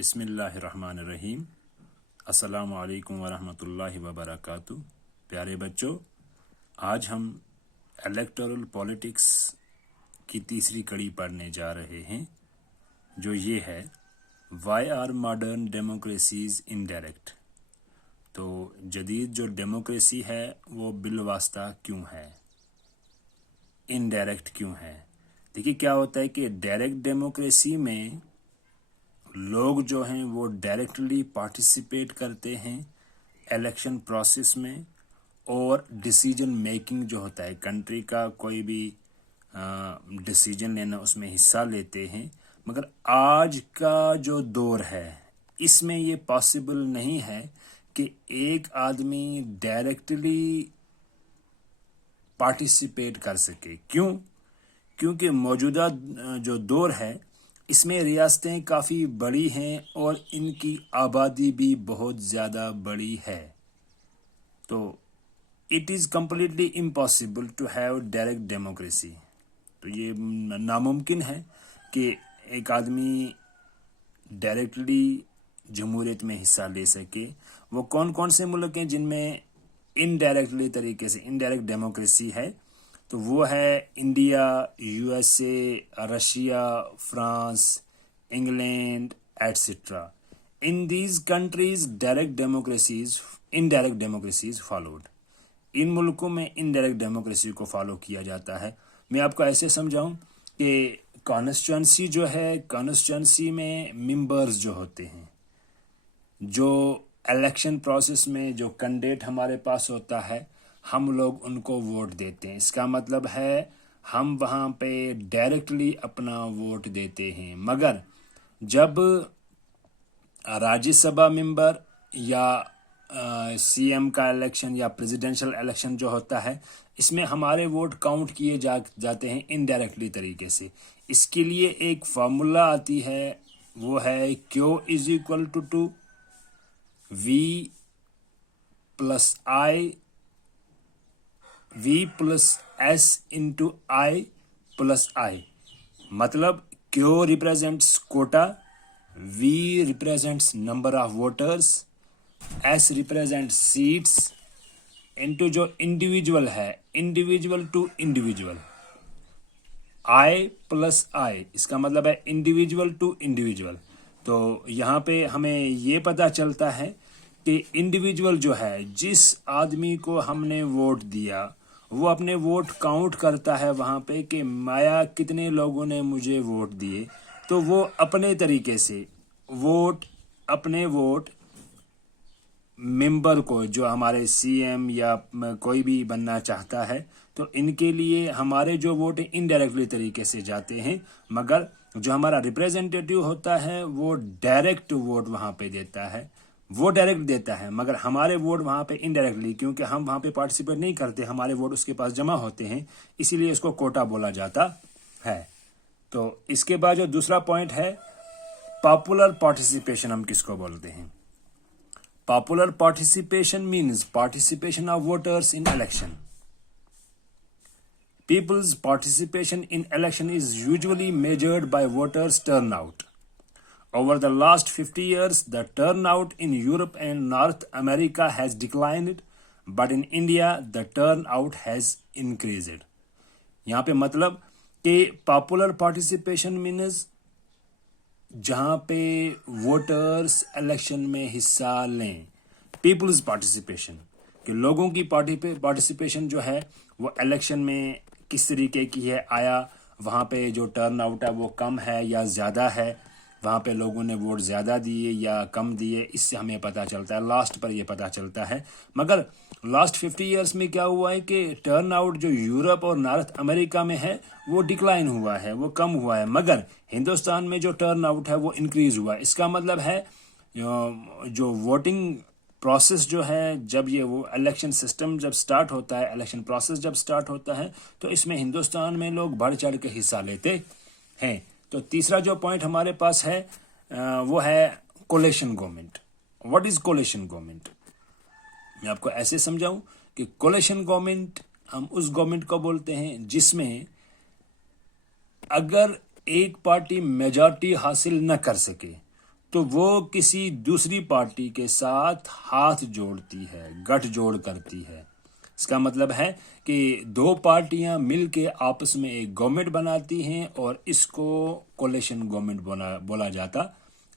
بسم اللہ الرحمن الرحیم۔ السلام علیکم ورحمۃ اللہ وبرکاتہ۔ پیارے بچوں، آج ہم الیکٹورل پولیٹکس کی تیسری کڑی پڑھنے جا رہے ہیں، جو یہ ہے why are modern democracies indirect. تو جدید جو ڈیموکریسی ہے وہ بالواسطہ کیوں ہے، انڈائریکٹ کیوں ہے؟ دیکھیے کیا ہوتا ہے کہ ڈائریکٹ ڈیموکریسی میں لوگ جو ہیں وہ ڈائریکٹلی پارٹیسپیٹ کرتے ہیں الیکشن پروسیس میں، اور ڈیسیجن میکنگ جو ہوتا ہے کنٹری کا کوئی بھی ڈیسیجن لینا اس میں حصہ لیتے ہیں۔ مگر آج کا جو دور ہے اس میں یہ پاسبل نہیں ہے کہ ایک آدمی ڈائریکٹلی پارٹیسپیٹ کر سکے۔ کیونکہ موجودہ جو دور ہے اس میں ریاستیں کافی بڑی ہیں اور ان کی آبادی بھی بہت زیادہ بڑی ہے، تو it is completely impossible to have direct democracy. تو یہ ناممکن ہے کہ ایک آدمی ڈائریکٹلی جمہوریت میں حصہ لے سکے۔ وہ کون کون سے ملک ہیں جن میں انڈائریکٹلی طریقے سے انڈائریکٹ ڈیموکریسی ہے؟ تو وہ ہے India, U S A, Russia, France, England etcetera. In these countries indirect democracies followed. ان ملکوں میں انڈائریکٹ ڈیموکریسی کو فالو کیا جاتا ہے۔ میں آپ کو ایسے سمجھاؤں کہ کانسٹیچوئنسی جو ہے، کانسٹیچوئنسی میں ممبرز جو ہوتے ہیں، جو الیکشن پروسیس میں جو کینڈیڈیٹ ہمارے پاس ہوتا ہے، ہم لوگ ان کو ووٹ دیتے ہیں۔ اس کا مطلب ہے ہم وہاں پہ ڈائریکٹلی اپنا ووٹ دیتے ہیں۔ مگر جب راجیہ سبھا ممبر یا سی ایم کا الیکشن یا پریزیڈنشل الیکشن جو ہوتا ہے، اس میں ہمارے ووٹ کاؤنٹ کیے جاتے ہیں انڈائریکٹلی طریقے سے۔ اس کے لیے ایک فارمولا آتی ہے، وہ ہے Q = 2 V + S × I+I۔ مطلب Q represents quota، V represents number of voters، S represents seats، into جو انڈیویجول ہے، انڈیویجول ٹو انڈیویجول، I+I، اس کا مطلب ہے انڈیویجول ٹو انڈیویجول۔ تو یہاں پہ ہمیں یہ پتہ چلتا ہے کہ انڈیویجول جو ہے، جس آدمی کو ہم نے ووٹ دیا، وہ اپنے ووٹ کاؤنٹ کرتا ہے وہاں پہ کہ مایا کتنے لوگوں نے مجھے ووٹ دیے، تو وہ اپنے طریقے سے اپنے ووٹ ممبر کو، جو ہمارے سی ایم یا کوئی بھی بننا چاہتا ہے، تو ان کے لیے ہمارے جو ووٹ انڈائریکٹلی طریقے سے جاتے ہیں، مگر جو ہمارا ریپریزنٹیٹیو ہوتا ہے وہ ڈائریکٹ ووٹ وہاں پہ دیتا ہے، وہ ڈائریکٹ دیتا ہے، مگر ہمارے ووٹ وہاں پہ انڈائریکٹلی، کیونکہ ہم وہاں پہ پارٹیسپیٹ نہیں کرتے، ہمارے ووٹ اس کے پاس جمع ہوتے ہیں، اسی لیے اس کو کوٹا بولا جاتا ہے۔ تو اس کے بعد جو دوسرا پوائنٹ ہے، پاپولر پارٹیسپیشن ہم کس کو بولتے ہیں؟ Popular participation means participation of voters in election. People's participation in election is usually measured by voters' turnout. Over the last 50 years, the turnout in Europe and North America has declined, but in India, the turnout has increased. یہاں پہ مطلب کہ popular participation means جہاں پہ voters election میں حصہ لیں، Peoples participation کہ لوگوں کی پارٹیسپیشن جو ہے وہ الیکشن میں کس طریقے کی ہے، آیا وہاں پہ جو ٹرن آؤٹ ہے وہ کم ہے یا زیادہ ہے، وہاں پہ لوگوں نے ووٹ زیادہ دیے یا کم دیے، اس سے ہمیں پتہ چلتا ہے، لاسٹ پر یہ پتہ چلتا ہے۔ مگر لاسٹ 50 ایئرس میں کیا ہوا ہے کہ ٹرن آؤٹ جو یورپ اور نارتھ امریکہ میں ہے وہ ڈکلائن ہوا ہے، وہ کم ہوا ہے، مگر ہندوستان میں جو ٹرن آؤٹ ہے وہ انکریز ہوا ہے۔ اس کا مطلب ہے جو ووٹنگ پروسیس جو ہے، جب یہ الیکشن سسٹم جب سٹارٹ ہوتا ہے، الیکشن پروسیس جب سٹارٹ ہوتا ہے، تو اس میں ہندوستان میں لوگ بڑھ چڑھ کے حصہ لیتے ہیں۔ تو تیسرا جو پوائنٹ ہمارے پاس ہے وہ ہے coalition government. What is coalition government? میں آپ کو ایسے سمجھاؤں کہ کولیشن گورنمنٹ ہم اس گورنمنٹ کو بولتے ہیں جس میں اگر ایک پارٹی میجارٹی حاصل نہ کر سکے تو وہ کسی دوسری پارٹی کے ساتھ ہاتھ جوڑتی ہے، گٹھ جوڑ کرتی ہے. اس کا مطلب ہے کہ دو پارٹیاں مل کے آپس میں ایک گورنمنٹ بناتی ہیں اور اس کو کولیشن گورنمنٹ بولا جاتا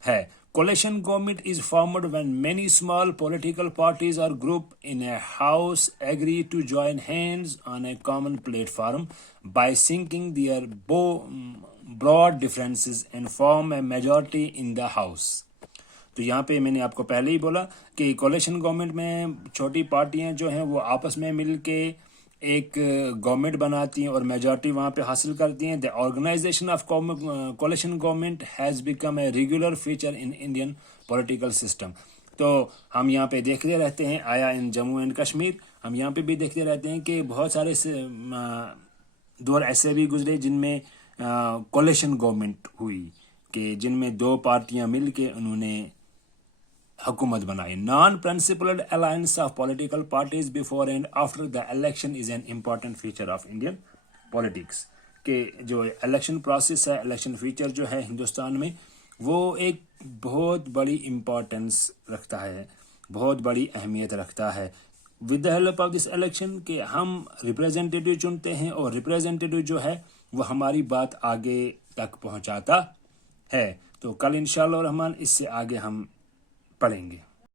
ہے. Coalition government is formed when many small political parties or group in a house agree to join hands on a common platform by sinking their broad differences and form a majority in the house. تو یہاں پہ میں نے آپ کو پہلے ہی بولا کہ کولیشن گورنمنٹ میں چھوٹی پارٹیاں جو ہیں وہ آپس میں مل کے ایک گورنمنٹ بناتی ہیں اور میجورٹی وہاں پہ حاصل کرتی ہیں. The organization of coalition government has become a regular feature in Indian political system. تو ہم یہاں پہ دیکھتے رہتے ہیں، آیا ان جموں اینڈ کشمیر ہم یہاں پہ بھی دیکھتے رہتے ہیں کہ بہت سارے دور ایسے بھی گزرے جن میں کولیشن گورنمنٹ ہوئی، کہ جن میں دو پارٹیاں مل کے انہوں نے حکومت بنائی. Non-principled alliance of political parties before and after the election is an important feature of Indian politics. کہ جو الیکشن پروسیس ہے، الیکشن فیچر جو ہے ہندوستان میں، وہ ایک بہت بڑی امپورٹنس رکھتا ہے، بہت بڑی اہمیت رکھتا ہے. With the help of this election کہ ہم ریپریزنٹیٹیو چنتے ہیں اور ریپریزنٹیٹیو جو ہے وہ ہماری بات آگے تک پہنچاتا ہے. تو کل انشاءاللہ الرحمن اس سے آگے ہم پڑھیں گے.